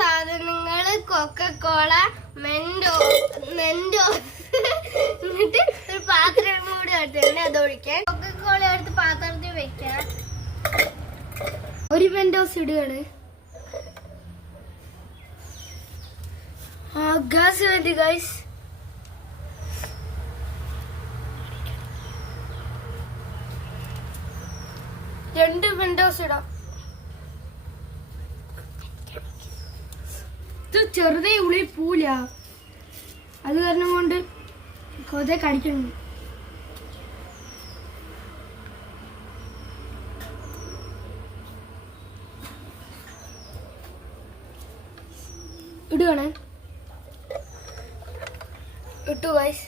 സാധനങ്ങള് കൊക്കക്കോള, മെൻഡോ എന്നിട്ട് ഒരു പാത്രം കൂടി എടുത്തിട്ടുണ്ട്. അത് ഒഴിക്കാൻ കൊക്കക്കോള എടുത്ത് പാത്രത്തിൽ വെക്കാം. ഒരു മെൻഡോസ് ഇടുകയാണ്. ഗ്യാസ് വേണ്ടി ഗൈസ്. രണ്ട് മെൻഡോസ് ഇടാം. ഇത് ചെറുതേ ഉള്ളിൽ പൂല, അത് കാരണം കൊണ്ട് കൊതേ കടിക്കണം. ഇടുകയാണ്. ഇട്ടു ഗൈസ്.